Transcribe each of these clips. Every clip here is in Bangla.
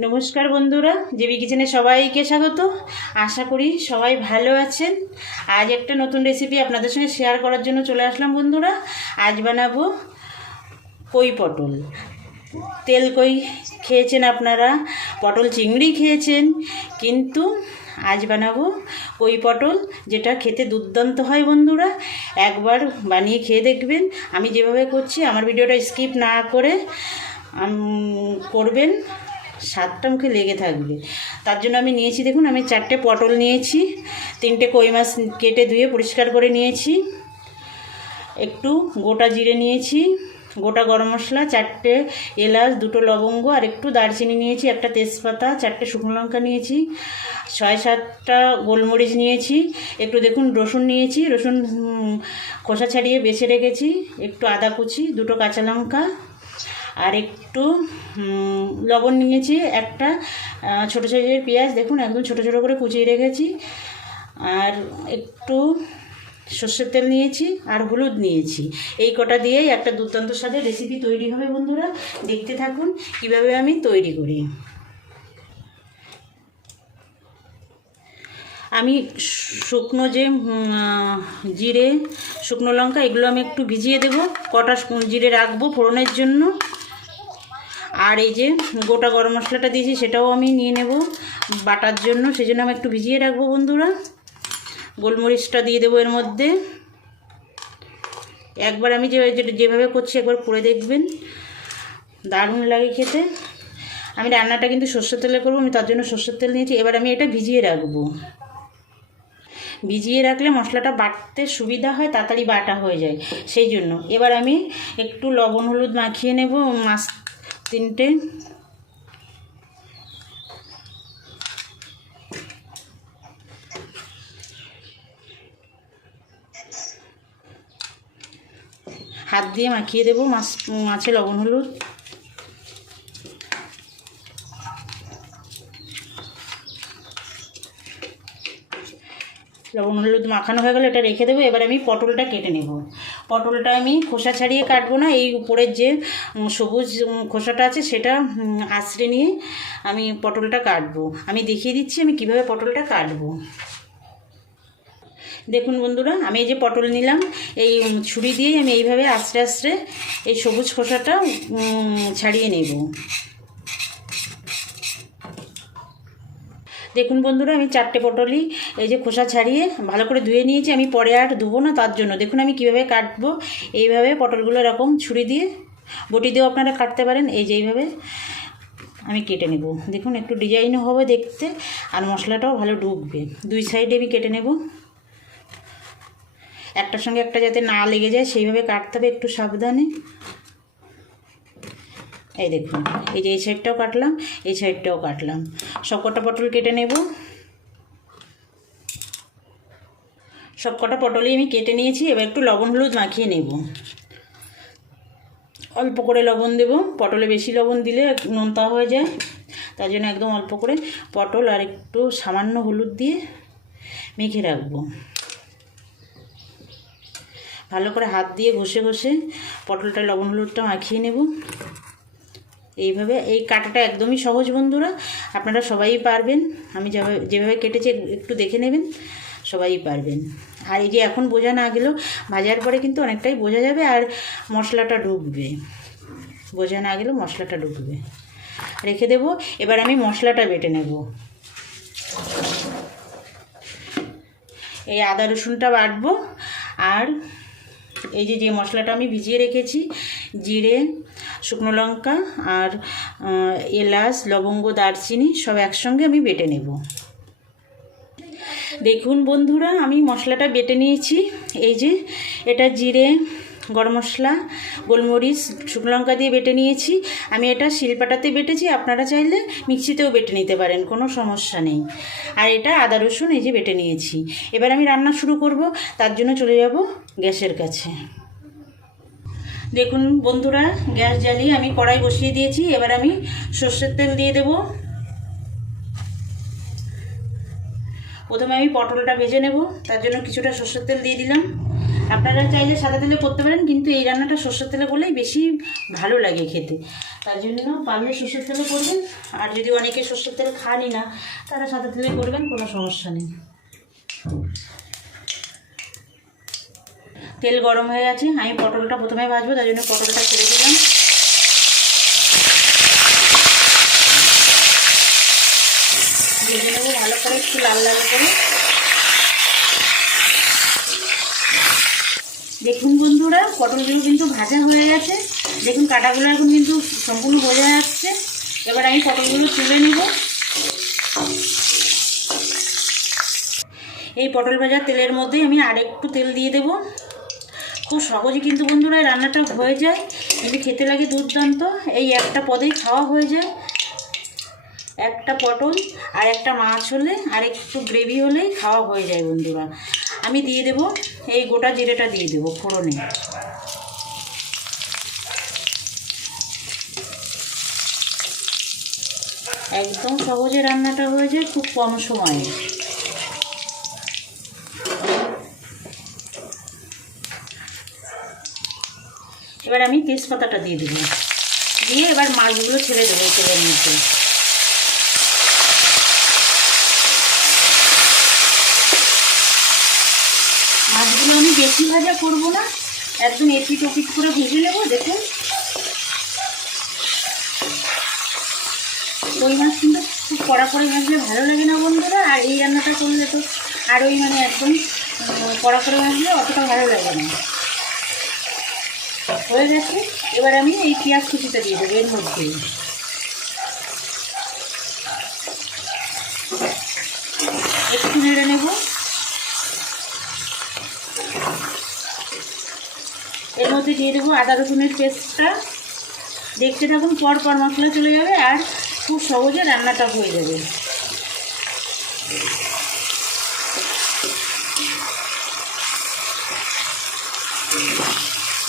নমস্কার বন্ধুরা, জেবি কিচেনে সবাইকে স্বাগত। আশা করি সবাই ভালো আছেন। আজ একটা নতুন রেসিপি আপনাদের সঙ্গে শেয়ার করার জন্য চলে আসলাম বন্ধুরা। আজ বানাবো কই পটল। তেল কই খেয়েছেন আপনারা, পটল চিংড়ি খেয়েছেন, কিন্তু আজ বানাবো কই পটল, যেটা খেতে দুর্দান্ত হয় বন্ধুরা। একবার বানিয়ে খেয়ে দেখবেন। আমি যেভাবে করছি আমার ভিডিওটা স্কিপ না করে করবেন, স্বাদটা মুখে লেগে থাকবে। তার জন্য আমি নিয়েছি, দেখুন আমি 4টে পটল নিয়েছি, 3টে কই মাছ কেটে ধুয়ে পরিষ্কার করে নিয়েছি, একটু গোটা জিরে নিয়েছি, গোটা গরম মশলা, 4টে এলাচ, 2টো লবঙ্গ আর একটু দারচিনি নিয়েছি, একটা তেজপাতা, 4টে শুকনো লঙ্কা নিয়েছি, 6-7টা গোলমরিচ নিয়েছি, একটু দেখুন রসুন নিয়েছি, রসুন খোসা ছাড়িয়ে বেছে রেখেছি, একটু আদা কুচি, 2টো কাঁচা লঙ্কা আর একটু লবণ নিয়েছি, একটা ছোটো সাইজের পেঁয়াজ দেখুন একদম ছোটো ছোটো করে কুচিয়ে রেখেছি, আর একটু সর্ষের তেল নিয়েছি আর হলুদ নিয়েছি। এই কটা দিয়েই একটা দুর্দান্ত স্বাদের রেসিপি তৈরি হবে বন্ধুরা। দেখতে থাকুন কিভাবে আমি তৈরি করি। আমি শুকনো যে জিরে, শুকনো লঙ্কা এগুলো আমি একটু ভিজিয়ে দেবো, কটা জিরে রাখবো ফোড়নের জন্য। আর এই যে গোটা গরম মশলাটা দিয়েছি সেটাও আমি নিয়ে নেব বাটার জন্য, সেই জন্য আমি একটু ভিজিয়ে রাখবো বন্ধুরা। গোলমরিচটা দিয়ে দেবো এর মধ্যে। একবার আমি যেভাবে করছি একবার করে দেখবেন, দারুণ লাগে খেতে। আমি রান্নাটা কিন্তু সর্ষের তেলে করবো, আমি তার জন্য সর্ষের তেল নিয়েছি। এবার আমি এটা ভিজিয়ে রাখবো। ভিজিয়ে রাখলে মশলাটা বাটতে সুবিধা হয়, তাড়াতাড়ি বাটা হয়ে যায়, সেই জন্য। এবার আমি একটু লবণ হলুদ মাখিয়ে নেব মাছ 3টে। হাত দিয়ে মাখিয়ে দেবো মাছে লবণ হলুদ। লবণ হলুদ মাখানো হয়ে গেলে এটা রেখে দেবো। এবার আমি পটলটা কেটে নেব। পটলটা আমি খোসা ছাড়িয়ে কাটবো না, এই উপরের যে সবুজ খোসাটা আছে সেটা আঁচড়ে নিয়ে আমি পটলটা কাটবো। আমি দেখিয়ে দিচ্ছি আমি কিভাবে পটলটা কাটবো। দেখুন বন্ধুরা, আমি এই যে পটল নিলাম, এই ছুরি দিয়েই আমি এইভাবে আস্তে আস্তে এই সবুজ খোসাটা ছাড়িয়ে নেব। দেখুন বন্ধুরা, আমি 4টে পটলই এই যে খোসা ছাড়িয়ে ভালো করে ধুয়ে নিয়েছি। আমি পরে আর ধুবো না, তার জন্য দেখুন আমি কিভাবে কাটবো। এইভাবে পটলগুলো এরকম ছুরি দিয়ে, বটি দিয়েও আপনারা কাটতে পারেন। এই যে এইভাবে আমি কেটে নেব। দেখুন একটু ডিজাইনও হবে দেখতে, আর মশলাটাও ভালো ঢুকবে। 2 সাইডে আমি কেটে নেব, একটার সঙ্গে একটা যাতে না লেগে যায় সেইভাবে কাটতে হবে, একটু সাবধানে। এই দেখুন, এই যে এই সাইডটাও কাটলাম, এই সাইডটাও কাটলাম। সবকটা পটল কেটে নেব। সবকটা পটলই আমি কেটে নিয়েছি। এবার একটু লবণ হলুদ মাখিয়ে নেব। অল্প করে লবণ দেব, পটলে বেশি লবণ দিলে নোনতা হয়ে যায়, তার জন্য একদম অল্প করে পটল আর একটু সামান্য হলুদ দিয়ে মেখে রাখবো। ভালো করে হাত দিয়ে ঘষে ঘষে পটলটা লবণ হলুদটা মাখিয়ে নেব। এইভাবে এই কাটাটা একদমই সহজ বন্ধুরা, আপনারা সবাই পারবেন। আমি যেভাবে কেটেছি একটু দেখে নেবেন, সবাই পারবেন। আর এই যে এখন বোঝা না গেলেও ভাজার পরে কিন্তু অনেকটাই বোঝা যাবে, আর মশলাটা ঢুকবে। বোঝা না গেলেও মশলাটা ঢুকবে। রেখে দেব। এবার আমি মশলাটা বেটে নেব। এই আদা রসুনটা বাটবো, আর এই যে মশলাটা আমি ভিজিয়ে রেখেছি, জিরে, শুকনো লঙ্কা আর এলাচ, লবঙ্গ, দারচিনি সব একসঙ্গে আমি বেটে নেব। দেখুন বন্ধুরা, আমি মশলাটা বেটে নিয়েছি। এই যে এটা জিরে, গরম মশলা, গোলমরিচ, শুকনো লঙ্কা দিয়ে বেটে নিয়েছি। আমি এটা শিলপাটাতে বেটেছি, আপনারা চাইলে মিক্সিতেও বেটে নিতে পারেন, কোনো সমস্যা নেই। আর এটা আদা রসুন এই যে বেটে নিয়েছি। এবার আমি রান্না শুরু করব, তার জন্য চলে যাব গ্যাসের কাছে। দেখুন বন্ধুরা, গ্যাস জ্বালিয়ে আমি কড়াই বসিয়ে দিয়েছি। এবার আমি সর্ষের তেল দিয়ে দেব। প্রথমে আমি পটলটা ভেজে নেব, তার জন্য কিছুটা সর্ষের তেল দিয়ে দিলাম। আপনারা চাইলে সাদা তেলে করতে পারেন, কিন্তু এই রান্নাটা সর্ষের তেলে করলেই বেশি ভালো লাগে খেতে। তার জন্য পারলে সর্ষের তেলে করবেন, আর যদি অনেকে সর্ষের তেল খানই না তারা সাদা তেলে করবেন, কোনো সমস্যা নেই। তেল গরম হয়ে গেছে, আমি পটলটা প্রথমে ভাজবো, তার জন্য পটলটা ছেড়ে দিলাম। ভেজে নেবো ভালো করে, একটু লাল লাল করে। দেখুন বন্ধুরা, পটলগুলো কিন্তু ভাজা হয়ে গেছে। দেখুন কাঁটাগুলো এখন কিন্তু সম্পূর্ণ বোঝা যাচ্ছে। এবার আমি পটলগুলো তুলে নেব। এই পটল ভাজার তেলের মধ্যে আমি আরেকটু তেল দিয়ে দেব। খুব সহজে কিন্তু বন্ধুরা এই রান্নাটা হয়ে যায়, কিন্তু খেতে লাগে দুর্দান্ত। এই একটা পদেই খাওয়া হয়ে যায়। একটা পটল আর একটা মাছ হলে আর একটু গ্রেভি হলেই খাওয়া হয়ে যায় বন্ধুরা। আমি দিয়ে দেব এই গোটা জিরেটা দিয়ে দেবো ফোড়নে। একদম সহজে রান্নাটা হয়ে যায়, খুব কম সময়ে। এবার আমি তেজপাতাটা দিয়ে দেবো, দিয়ে এবার মাছগুলো ছেড়ে দেবো এই তেলের মধ্যে। মাছগুলো আমি বেশি ভাজা করব না, একদম এপিট ওপিট করে ভেজে নেব। দেখুন কই মাছ কিন্তু খুব কড়া করে ভাজলে ভালো লাগে না বন্ধুরা, আর এই রান্নাটা করলে তো আরোই মানে একদম কড়া করে ভাজলে অতটা ভালো লাগে না। হয়ে গেছে, এবার আমি এই পেঁয়াজ কুচিটা দিয়ে দেবো এর মধ্যে। একটু নেড়ে নেব। এর মধ্যে দিয়ে দেবো আদা রসুনের পেস্টটা। দেখতে থাকুন, পর পর মশলা চলে যাবে আর খুব সহজে রান্নাটা হয়ে যাবে।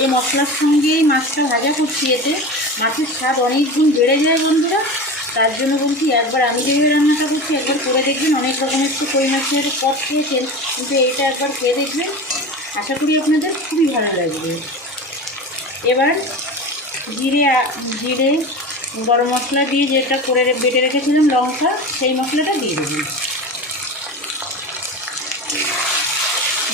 এই মশলার সঙ্গে এই মাছটা ভাজা করছি, এতে মাছের স্বাদ অনেক গুণ বেড়ে যায় বন্ধুরা। তার জন্য বলছি, একবার আমি যেভাবে রান্নাটা করছি একবার করে দেখবেন। অনেক রকমের তো কই মাছের পদ খেয়েছেন, কিন্তু এইটা একবার খেয়ে দেখবেন, আশা করি আপনাদের খুবই ভালো লাগবে। এবার জিরে গরম মশলা দিয়ে যেটা করে বেটে রেখেছিলাম লঙ্কা, সেই মশলাটা দিয়ে দেবো।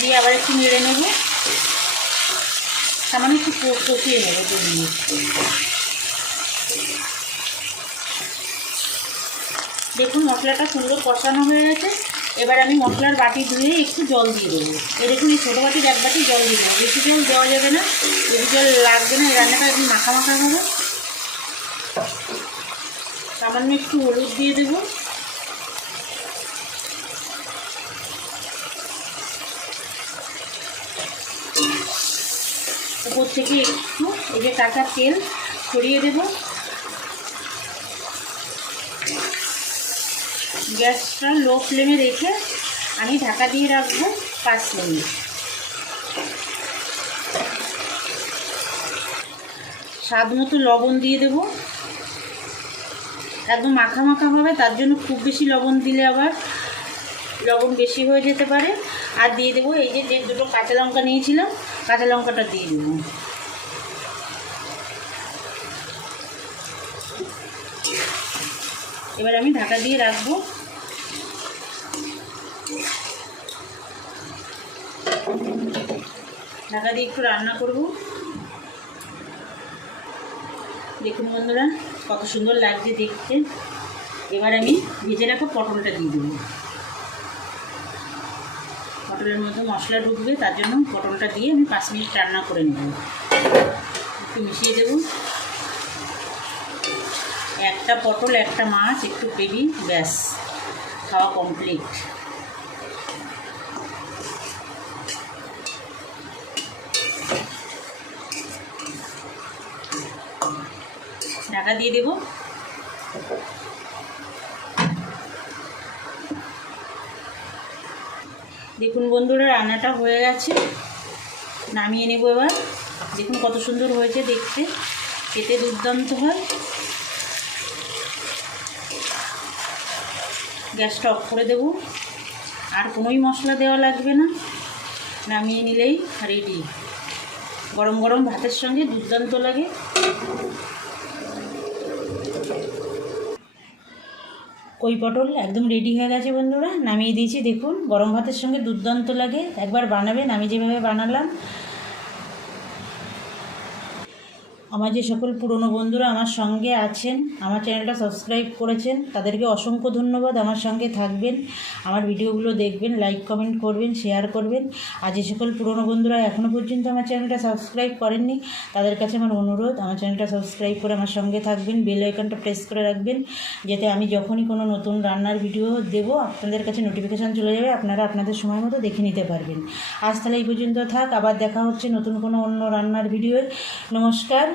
দিয়ে আবার একটু নেড়ে নেব, সামান্য একটু কষিয়ে নেব 2 মিনিট। দেখুন মশলাটা সুন্দর কষানো হয়ে গেছে। এবার আমি মশলার বাটি ধুয়ে একটু জল দিয়ে দেবো। এই দেখুন এই ছোটো বাটির 1 বাটি জল দিয়ে দেবো, বেশি জল দেওয়া যাবে না, বেশি জল লাগবে না। এই রান্নাটা একদম মাখা মাখা হবে। সামান্য একটু হলুদ দিয়ে দেবো। উপর থেকে একটু এই যে কাঁচা তেল ছড়িয়ে দেব। গ্যাসটা লো ফ্লেমে রেখে আমি ঢাকা দিয়ে রাখবো 5 মিনিট। স্বাদ মতো লবণ দিয়ে দেব। একদম মাখা মাখা হবে, তার জন্য খুব বেশি লবণ দিলে আবার লবণ বেশি হয়ে যেতে পারে। আর দিয়ে দেবো এই যে 2 কাঁচা লঙ্কা নিয়েছিলাম, কাঁচা লঙ্কাটা দিয়ে দেবো। এবার আমি ঢাকা দিয়ে রাখবো। ঢাকা দিয়ে একটু রান্না করব। দেখুন বন্ধুরা কত সুন্দর লাগছে দেখতে। এবার আমি ভেজে রাখা পটলটা দিয়ে দেবো। পটলের মধ্যে মশলা ঢুকবে, তার জন্য পটলটা দিয়ে আমি 5 মিনিট রান্না করে নেব। একটু মিশিয়ে দেব। একটা পটল, একটা মাছ, একটু গ্রেভি, ব্যাস খাওয়া কমপ্লিট। ঢাকা দিয়ে দেব। দেখুন বন্ধুরা রান্নাটা হয়ে গেছে, নামিয়ে নেব এবার। দেখুন কত সুন্দর হয়েছে দেখতে, খেতে দুর্দান্ত হয়। গ্যাসটা অফ করে দেব। আর কোনোই মশলা দেওয়া লাগবে না, নামিয়ে নিলেই রেডি। গরম গরম ভাতের সঙ্গে দুর্দান্ত লাগে। কই পটল একদম রেডি হয়ে গেছে বন্ধুরা, নামিয়ে দিয়েছি। দেখুন গরম ভাতের সঙ্গে দুর্দান্ত লাগে, একবার বানাবেন আমি যেভাবে বানালাম। আমার যে সকল পুরনো বন্ধুরা আমার সঙ্গে আছেন, আমার চ্যানেলটা সাবস্ক্রাইব করেছেন, তাদেরকে অসংখ্য ধন্যবাদ। আমার সঙ্গে থাকবেন, আমার ভিডিওগুলো দেখবেন, লাইক কমেন্ট করবেন, শেয়ার করবেন। আর যে সকল পুরনো বন্ধুরা এখনও পর্যন্ত আমার চ্যানেলটা সাবস্ক্রাইব করেননি, তাদের কাছে আমার অনুরোধ আমার চ্যানেলটা সাবস্ক্রাইব করে আমার সঙ্গে থাকবেন, বেল আইকনটা প্রেস করে রাখবেন, যাতে আমি যখনই কোনো নতুন রান্নার ভিডিও দেবো আপনাদের কাছে নোটিফিকেশান চলে যাবে, আপনারা আপনাদের সময় মতো দেখে নিতে পারবেন। আজ তাহলে এই পর্যন্ত থাক, আবার দেখা হচ্ছে নতুন কোনো অন্য রান্নার ভিডিওয়। নমস্কার।